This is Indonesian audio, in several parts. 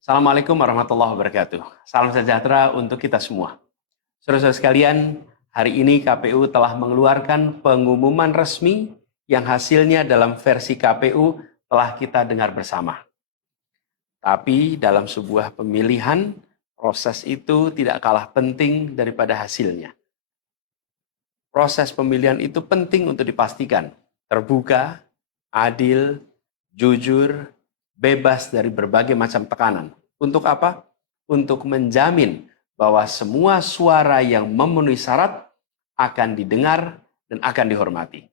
Assalamualaikum warahmatullahi wabarakatuh. Salam sejahtera untuk kita semua. Saudara-saudara sekalian, hari ini KPU telah mengeluarkan pengumuman resmi yang hasilnya dalam versi KPU telah kita dengar bersama. Tapi dalam sebuah pemilihan, proses itu tidak kalah penting daripada hasilnya. Proses pemilihan itu penting untuk dipastikan terbuka, adil, jujur, bebas dari berbagai macam tekanan. Untuk apa? Untuk menjamin bahwa semua suara yang memenuhi syarat akan didengar dan akan dihormati.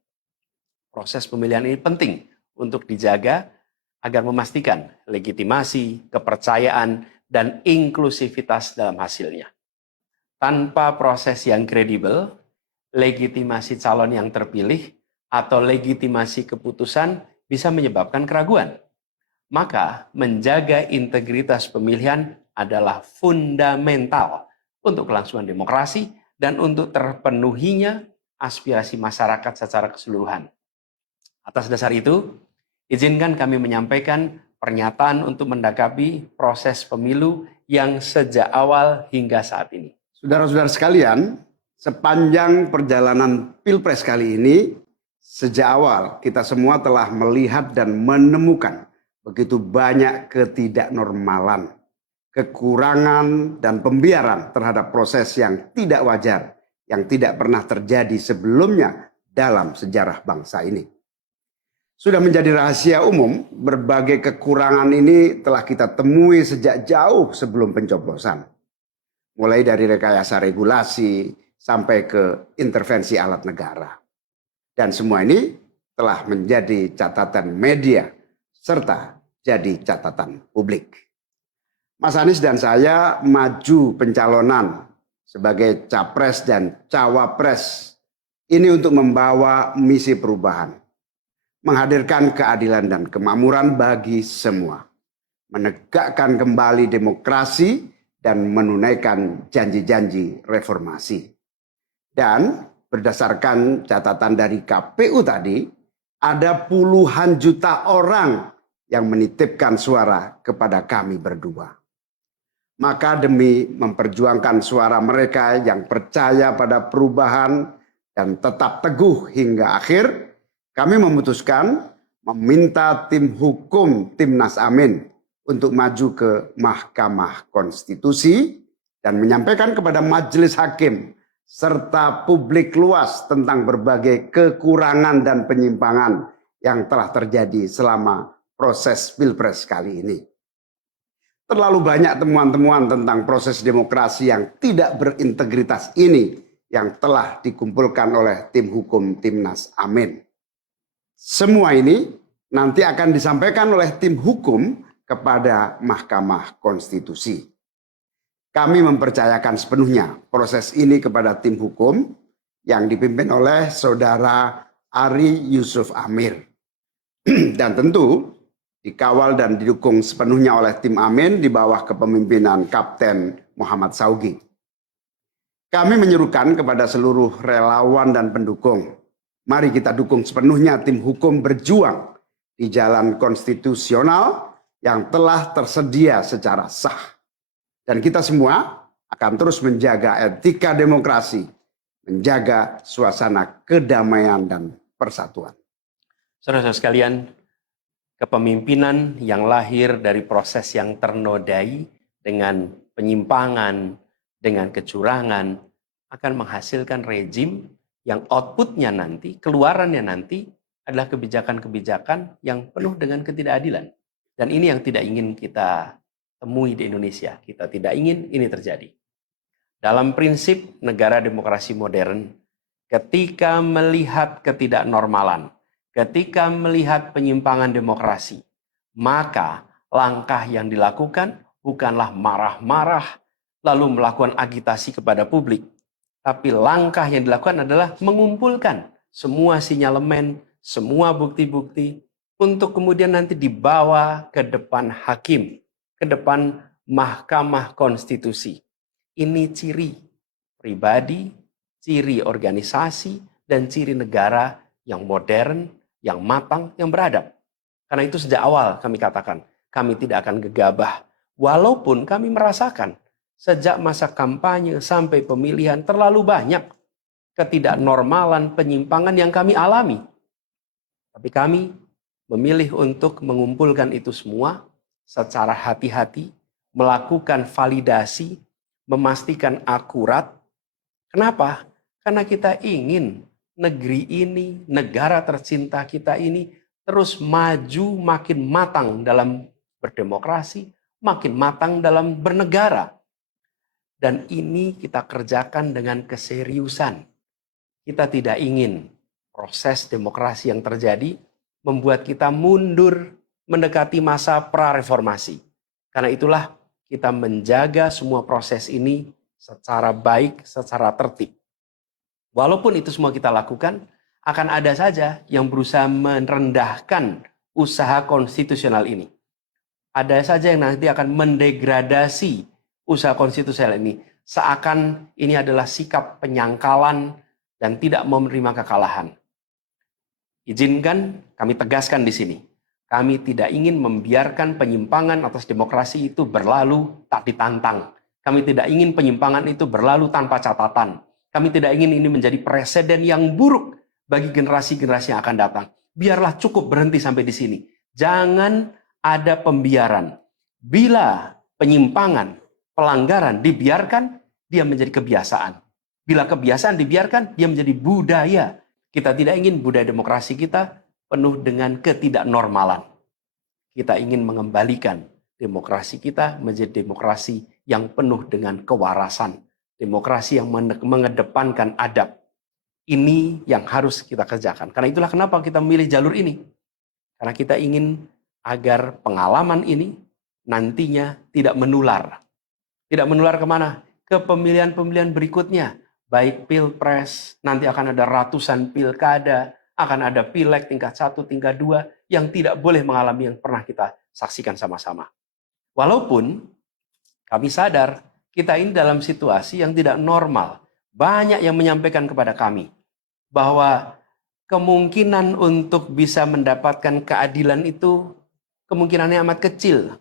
Proses pemilihan ini penting untuk dijaga agar memastikan legitimasi, kepercayaan, dan inklusivitas dalam hasilnya. Tanpa proses yang kredibel, legitimasi calon yang terpilih atau legitimasi keputusan bisa menyebabkan keraguan. Maka menjaga integritas pemilihan adalah fundamental untuk kelangsungan demokrasi dan untuk terpenuhinya aspirasi masyarakat secara keseluruhan. Atas dasar itu, izinkan kami menyampaikan pernyataan untuk mendakapi proses pemilu yang sejak awal hingga saat ini. Saudara-saudara sekalian, sepanjang perjalanan Pilpres kali ini, sejak awal kita semua telah melihat dan menemukan begitu banyak ketidaknormalan, kekurangan, dan pembiaran terhadap proses yang tidak wajar, yang tidak pernah terjadi sebelumnya dalam sejarah bangsa ini. Sudah menjadi rahasia umum, berbagai kekurangan ini telah kita temui sejak jauh sebelum pencoblosan. Mulai dari rekayasa regulasi sampai ke intervensi alat negara. Dan semua ini telah menjadi catatan media serta jadi catatan publik. Mas Anies dan saya maju pencalonan sebagai capres dan cawapres ini untuk membawa misi perubahan. Menghadirkan keadilan dan kemakmuran bagi semua. Menegakkan kembali demokrasi dan menunaikan janji-janji reformasi. Dan berdasarkan catatan dari KPU tadi, ada puluhan juta orang yang menitipkan suara kepada kami berdua. Maka demi memperjuangkan suara mereka yang percaya pada perubahan dan tetap teguh hingga akhir, kami memutuskan meminta tim hukum Timnas Amin untuk maju ke Mahkamah Konstitusi dan menyampaikan kepada majelis hakim serta publik luas tentang berbagai kekurangan dan penyimpangan yang telah terjadi selama proses Pilpres kali ini. Terlalu banyak temuan-temuan tentang proses demokrasi yang tidak berintegritas ini yang telah dikumpulkan oleh tim hukum Timnas Amin. Semua ini nanti akan disampaikan oleh tim hukum kepada Mahkamah Konstitusi. Kami mempercayakan sepenuhnya proses ini kepada tim hukum yang dipimpin oleh Saudara Ari Yusuf Amir. Dan tentu dikawal dan didukung sepenuhnya oleh tim Amin di bawah kepemimpinan Kapten Muhammad Saugi. Kami menyerukan kepada seluruh relawan dan pendukung, mari kita dukung sepenuhnya tim hukum berjuang di jalan konstitusional yang telah tersedia secara sah. Dan kita semua akan terus menjaga etika demokrasi, menjaga suasana kedamaian dan persatuan. Saudara-saudara sekalian, kepemimpinan yang lahir dari proses yang ternodai dengan penyimpangan, dengan kecurangan, akan menghasilkan rejim yang outputnya nanti, keluarannya nanti adalah kebijakan-kebijakan yang penuh dengan ketidakadilan. Dan ini yang tidak ingin kita temui di Indonesia. Kita tidak ingin ini terjadi. Dalam prinsip negara demokrasi modern, ketika melihat ketidaknormalan, ketika melihat penyimpangan demokrasi, maka langkah yang dilakukan bukanlah marah-marah lalu melakukan agitasi kepada publik. Tapi langkah yang dilakukan adalah mengumpulkan semua sinyalemen, semua bukti-bukti untuk kemudian nanti dibawa ke depan hakim, ke depan Mahkamah Konstitusi. Ini ciri pribadi, ciri organisasi, dan ciri negara yang modern, yang matang, yang beradab. Karena itu sejak awal kami katakan, kami tidak akan gegabah Walaupun kami merasakan sejak masa kampanye sampai pemilihan terlalu banyak ketidaknormalan, penyimpangan yang kami alami. Tapi kami memilih untuk mengumpulkan itu semua secara hati-hati, melakukan validasi, memastikan akurat. Kenapa? Karena kita ingin negeri ini, negara tercinta kita ini terus maju makin matang dalam berdemokrasi, makin matang dalam bernegara. Dan ini kita kerjakan dengan keseriusan. Kita tidak ingin proses demokrasi yang terjadi membuat kita mundur mendekati masa prareformasi. Karena itulah kita menjaga semua proses ini secara baik, secara tertib. Walaupun itu semua kita lakukan, akan ada saja yang berusaha merendahkan usaha konstitusional ini. Ada saja yang nanti akan mendegradasi usaha konstitusional ini. Seakan ini adalah sikap penyangkalan dan tidak mau menerima kekalahan. Izinkan kami tegaskan di sini. Kami tidak ingin membiarkan penyimpangan atas demokrasi itu berlalu tak ditantang. Kami tidak ingin penyimpangan itu berlalu tanpa catatan. Kami tidak ingin ini menjadi presiden yang buruk bagi generasi-generasi yang akan datang. Biarlah cukup berhenti sampai di sini. Jangan ada pembiaran. Bila penyimpangan, pelanggaran dibiarkan, dia menjadi kebiasaan. Bila kebiasaan dibiarkan, dia menjadi budaya. Kita tidak ingin budaya demokrasi kita penuh dengan ketidaknormalan. Kita ingin mengembalikan demokrasi kita menjadi demokrasi yang penuh dengan kewarasan. Demokrasi yang mengedepankan adab. Ini yang harus kita kerjakan. Karena itulah kenapa kita memilih jalur ini. Karena kita ingin agar pengalaman ini nantinya tidak menular. Tidak menular kemana? Ke pemilihan-pemilihan berikutnya. Baik pilpres, nanti akan ada ratusan pilkada, akan ada pileg tingkat 1, tingkat 2, yang tidak boleh mengalami yang pernah kita saksikan sama-sama. Walaupun kami sadar, kita ini dalam situasi yang tidak normal. Banyak yang menyampaikan kepada kami bahwa kemungkinan untuk bisa mendapatkan keadilan itu kemungkinannya amat kecil.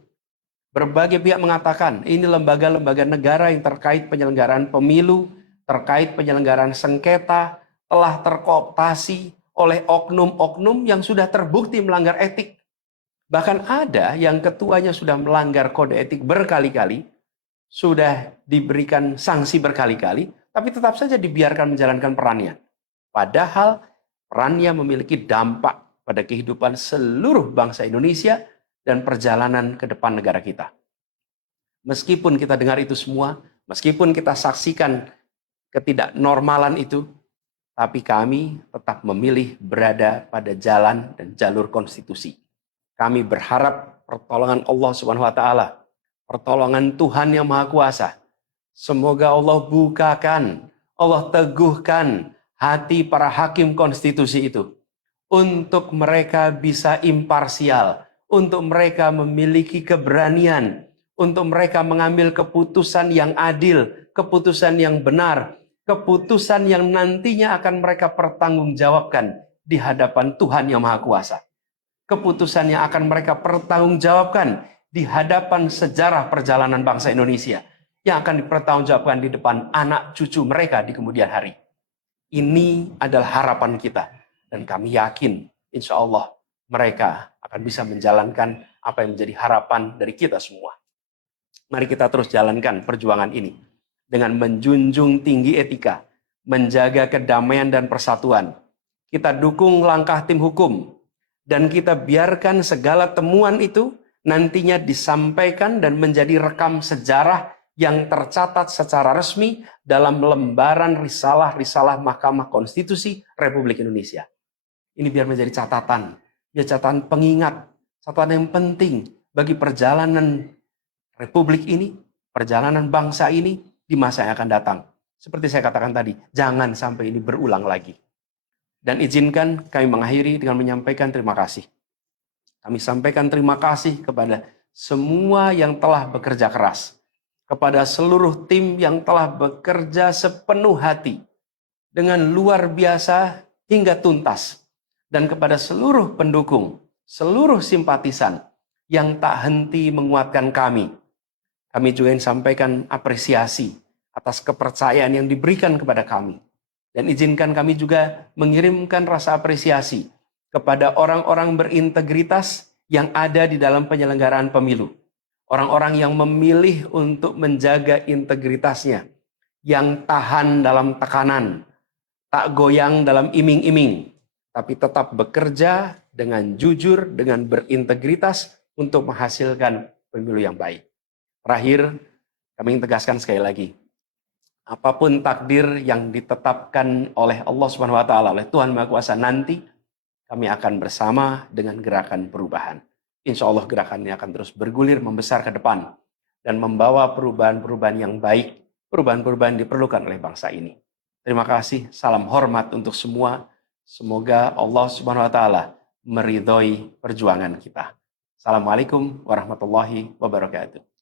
Berbagai pihak mengatakan ini lembaga-lembaga negara yang terkait penyelenggaraan pemilu, terkait penyelenggaraan sengketa, telah terkooptasi oleh oknum-oknum yang sudah terbukti melanggar etik. Bahkan ada yang ketuanya sudah melanggar kode etik berkali-kali, sudah diberikan sanksi berkali-kali, tapi tetap saja dibiarkan menjalankan perannya. Padahal perannya memiliki dampak pada kehidupan seluruh bangsa Indonesia dan perjalanan ke depan negara kita. Meskipun kita dengar itu semua, meskipun kita saksikan ketidaknormalan itu, tapi kami tetap memilih berada pada jalan dan jalur konstitusi. Kami berharap pertolongan Allah Subhanahu wa taala, pertolongan Tuhan yang Maha Kuasa. Semoga Allah bukakan, Allah teguhkan hati para hakim konstitusi itu untuk mereka bisa imparsial, untuk mereka memiliki keberanian, untuk mereka mengambil keputusan yang adil, keputusan yang benar, keputusan yang nantinya akan mereka pertanggungjawabkan di hadapan Tuhan yang Maha Kuasa. Keputusan yang akan mereka pertanggungjawabkan di hadapan sejarah perjalanan bangsa Indonesia, yang akan dipertanggungjawabkan di depan anak cucu mereka di kemudian hari. Ini adalah harapan kita, dan kami yakin insya Allah mereka akan bisa menjalankan apa yang menjadi harapan dari kita semua. Mari kita terus jalankan perjuangan ini dengan menjunjung tinggi etika, menjaga kedamaian dan persatuan. Kita dukung langkah tim hukum, dan kita biarkan segala temuan itu nantinya disampaikan dan menjadi rekam sejarah yang tercatat secara resmi dalam lembaran risalah-risalah Mahkamah Konstitusi Republik Indonesia. Ini biar menjadi catatan, biar catatan pengingat, catatan yang penting bagi perjalanan Republik ini, perjalanan bangsa ini di masa yang akan datang. Seperti saya katakan tadi, jangan sampai ini berulang lagi. Dan izinkan kami mengakhiri dengan menyampaikan terima kasih. Kami sampaikan terima kasih kepada semua yang telah bekerja keras, kepada seluruh tim yang telah bekerja sepenuh hati, dengan luar biasa hingga tuntas, dan kepada seluruh pendukung, seluruh simpatisan yang tak henti menguatkan kami Kami juga ingin sampaikan apresiasi atas kepercayaan yang diberikan kepada kami. Dan izinkan kami juga mengirimkan rasa apresiasi kepada orang-orang berintegritas yang ada di dalam penyelenggaraan pemilu. Orang-orang yang memilih untuk menjaga integritasnya, yang tahan dalam tekanan, tak goyang dalam iming-iming, tapi tetap bekerja dengan jujur, dengan berintegritas untuk menghasilkan pemilu yang baik. Terakhir, kami ingin tegaskan sekali lagi, apapun takdir yang ditetapkan oleh Allah Subhanahu wa taala, oleh Tuhan Maha Kuasa nanti, kami akan bersama dengan gerakan perubahan. Insya Allah gerakan ini akan terus bergulir, membesar ke depan, dan membawa perubahan-perubahan yang baik, perubahan-perubahan yang diperlukan oleh bangsa ini. Terima kasih, salam hormat untuk semua. Semoga Allah Subhanahu wa taala meridhoi perjuangan kita. Assalamualaikum warahmatullahi wabarakatuh.